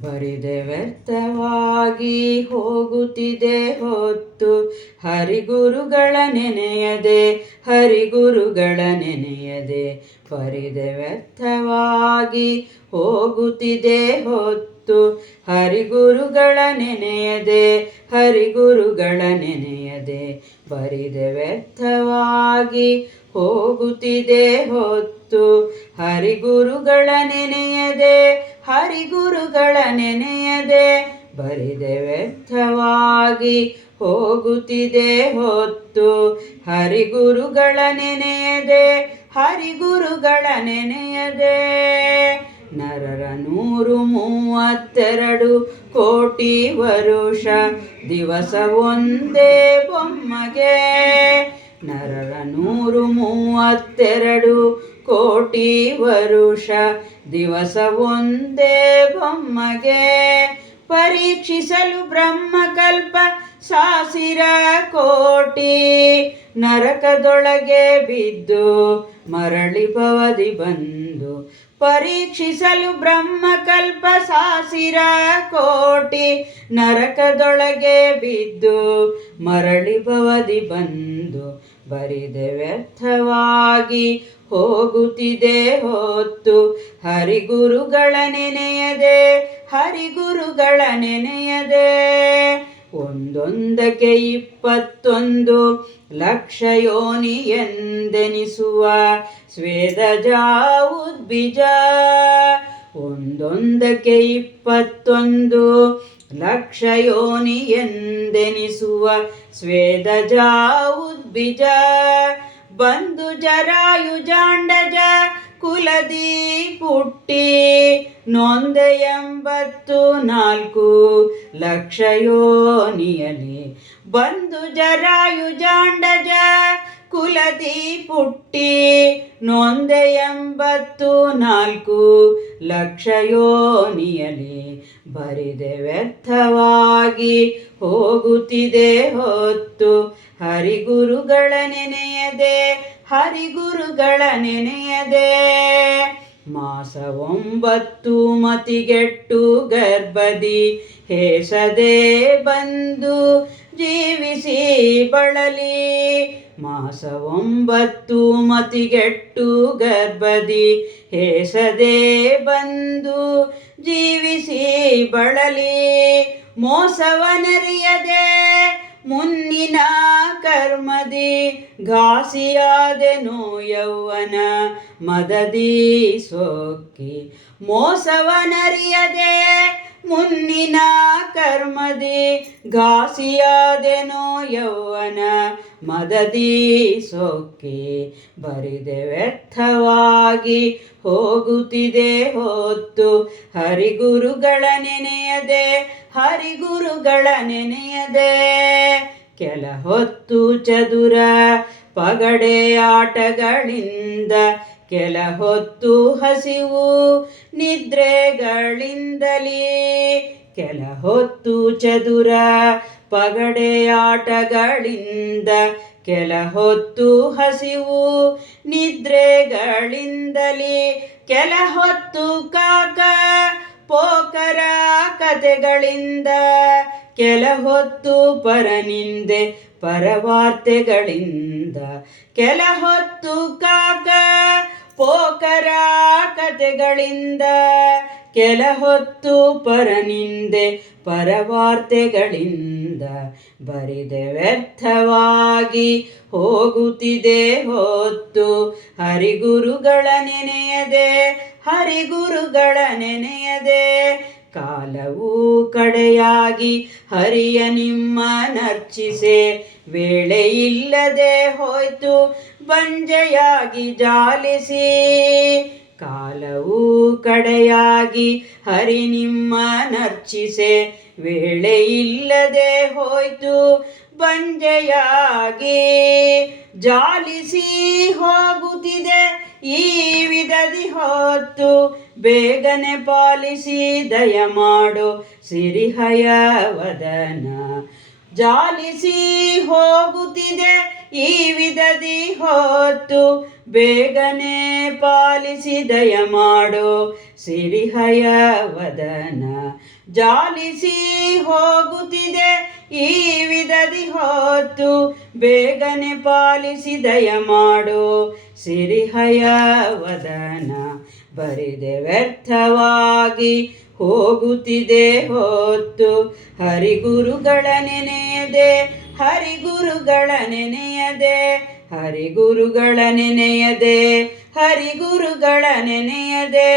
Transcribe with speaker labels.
Speaker 1: ಬರಿದೆ ವ್ಯರ್ಥವಾಗಿ ಹೋಗುತ್ತಿದೆ ಹೊತ್ತು. ಹರಿಗುರುಗಳ ನೆನೆಯದೆ ಹರಿಗುರುಗಳ ನೆನೆಯದೆ ಬರಿದೆ ವ್ಯರ್ಥವಾಗಿ ಹೋಗುತ್ತಿದೆ ಹೊತ್ತು. ಹರಿಗುರುಗಳ ನೆನೆಯದೆ ಹರಿಗುರುಗಳ ನೆನೆಯದೆ ಬರಿದೆ ವ್ಯರ್ಥವಾಗಿ ಹೋಗುತ್ತಿದೆ ಹೊತ್ತು. ಹರಿಗುರುಗಳ ನೆನೆಯದೆ ಹರಿಗುರುಗಳ ನೆನೆಯದೆ ಬರಿದೆ ವ್ಯರ್ಥವಾಗಿ ಹೋಗುತ್ತಿದೆ ಹೊತ್ತು. ಹರಿಗುರುಗಳ ನೆನೆಯದೆ ಹರಿಗುರುಗಳ ನೆನೆಯದೆ ನರರ ನೂರು ಮೂವತ್ತೆರಡು ಕೋಟಿ ವರುಷ, ದಿವಸ ಒಂದೇ ಬೊಮ್ಮಗೆ. ನರರ ನೂರು ಮೂವತ್ತೆರಡು ಕೋಟಿ ವರುಷ, ದಿವಸ ಒಂದೇ ಬೊಮ್ಮಗೆ. ಪರೀಕ್ಷಿಸಲು ಬ್ರಹ್ಮಕಲ್ಪ ಸಾಸಿರ ಕೋಟಿ ನರಕದೊಳಗೆ ಬಿದ್ದು ಮರಳಿ ಭವದಿ ಬಂದು ಪರೀಕ್ಷಿಸಲು ಬ್ರಹ್ಮಕಲ್ಪ ಸಾಸಿರ ಕೋಟಿ ನರಕದೊಳಗೆ ಬಿದ್ದು ಮರಳಿ ಭವದಿ ಬಂದು ಬರಿದೆ ವ್ಯರ್ಥವಾಗಿ ಹೋಗುತ್ತಿದೆ ಹೊತ್ತು. ಹರಿಗುರುಗಳ ನೆನೆಯದೆ ಹರಿಗುರುಗಳ ನೆನೆಯದೆ. ಒಂದೊಂದಕ್ಕೆ ಇಪ್ಪತ್ತೊಂದು ಲಕ್ಷ ಯೋನಿ ಎಂದೆನಿಸುವ ಸ್ವೇದಜ ಉದ್ಬಿಜ ಒಂದೊಂದಕ್ಕೆ ಇಪ್ಪತ್ತೊಂದು ಲಕ್ಷ ಯೋನಿ ಎಂದೆನಿಸುವ ಸ್ವೇದ ಉದ್ಬಿಜ ಬಂದು ಜರಾಯು ಕುಲದಿ ಪುಟ್ಟಿ ನೊಂದ ಎಂಬತ್ತು ನಾಲ್ಕು ಲಕ್ಷ ಯೋನಿಯಲಿ ಬಂದು ಜರಾಯು ಜಾಂಡಜ ಕುಲದಿ ಪುಟ್ಟಿ ನೊಂದ ಎಂಬತ್ತು ನಾಲ್ಕು ಲಕ್ಷ ಯೋನಿಯಲಿ ಬರಿದೆ ವ್ಯರ್ಥವಾಗಿ ಹೋಗುತ್ತಿದೆ ಹೊತ್ತು ಹರಿಗುರುಗಳ ನೆನೆಯದೆ ಹರಿಗುರುಗಳ ನೆನೆಯದೆ ಮಾಸ ಒಂಬತ್ತು ಮತಿಗೆಟ್ಟು ಗರ್ಭದಿ ಹೇಸದೆ ಬಂದು ಜೀವಿಸಿ ಬಳಲಿ. ಮಾಸ ಒಂಬತ್ತು ಮತಿಗೆಟ್ಟು ಗರ್ಭದಿ ಹೇಸದೆ ಬಂದು ಜೀವಿಸಿ ಬಳಲಿ. ಮೋಸವನರಿಯದೆ ಮುನ್ನಿನ ಕರ್ಮದಿ ಘಾಸಿಯಾದೆನು ಯೌವನ ಮದದಿ ಸೊಕ್ಕಿ ಮೋಸವನರಿಯದೆ ಮುನ್ನಿನ ಕರ್ಮದಿ ಘಾಸಿಯಾದೆನೋ ಯೌವನ ಮದದಿ ಸೊಕ್ಕಿ ಬರಿದೆ ವ್ಯರ್ಥವಾಗಿ ಹೋಗುತ್ತಿದೆ ಹೊತ್ತು ಹರಿಗುರುಗಳ ನೆನೆಯದೆ ಹರಿಗುರುಗಳ ನೆನೆಯದೆ ಕೆಲ ಹೊತ್ತು ಚದುರ ಪಗಡೆ ಆಟಗಳಿಂದ ಕೆಲ ಹೊತ್ತು ಹಸಿವು ನಿದ್ರೆಗಳಿಂದಲೇ ಕೆಲ ಹೊತ್ತು ಚದುರ ಪಗಡೆ ಆಟಗಳಿಂದ ಕೆಲ ಹೊತ್ತು ಹಸಿವು ನಿದ್ರೆಗಳಿಂದಲೇ ಕೆಲ ಹೊತ್ತು ಕಾಕ ಪೋಕರ ಕತೆಗಳಿಂದ ಕೆಲ ಹೊತ್ತು ಪರನಿಂದೆ, ಪರವಾರ್ತೆಗಳಿಂದ. ಕೆಲ ಹೊತ್ತು ಕಾಕ ಪೋಕರ ಕತೆಗಳಿಂದ ಕೆಲ ಹೊತ್ತು ಪರನಿಂದೆ, ಪರವಾರ್ತೆಗಳಿಂದ. ಬರಿದೆ ವ್ಯರ್ಥವಾಗಿ ಹೋಗುತ್ತಿದೆ ಹೊತ್ತು, ಹರಿಗುರುಗಳ ನೆನೆಯದೆ ಹರಿಗುರುಗಳ ನೆನೆಯದೆ, ಕಾಲವು ಕಡೆಯಾಗಿ ಹರಿಯ ನಿಮ್ಮ ನರ್ಚಿಸೆ. ವೇಳೆ ಇಲ್ಲದೆ ಹೋಯ್ತು, ಬಂಜೆಯಾಗಿ ಜಾಲಿಸಿ. ಕಾಲವು ಕಡೆಯಾಗಿ ಹರಿ ನಿಮ್ಮ ನರ್ಚಿಸೆ. ವೇಳೆ ಇಲ್ಲದೆ ಹೋಯ್ತು, ಬಂಜೆಯಾಗಿ ಜಾಲಿಸಿ ಹೋಗುತ್ತಿದೆ. ಈ ವಿಧದಿ ಹೊತ್ತು ಬೇಗನೆ ಪಾಲಿಸಿ ದಯ ಮಾಡು ಸಿರಿಹಯ ವದನ. ಜಾಲಿಸಿ ಹೋಗುತ್ತಿದೆ ಈ ವಿಧದಿ ಹೊತ್ತು ಬೇಗನೆ ಪಾಲಿಸಿ ದಯ ಮಾಡು ಸಿರಿಹಯ ವದನ. ಜಾಲಿಸಿ ಹೋಗುತ್ತಿದೆ ಈ ವಿಧದಿ ಹೊತ್ತು ಬೇಗನೆ ಪಾಲಿಸಿ ದಯ ಮಾಡು ಸಿರಿಹಯ ವದನ ಬರಿದೆ ವ್ಯರ್ಥವಾಗಿ ಹೋಗುತ್ತಿದೆ ಹೊತ್ತು. ಹರಿಗುರುಗಳ ನೆನೆಯದೆ ಹರಿಗುರುಗಳ ನೆನೆಯದೆ ಹರಿಗುರುಗಳ ನೆನೆಯದೆ ಹರಿಗುರುಗಳ ನೆನೆಯದೆ.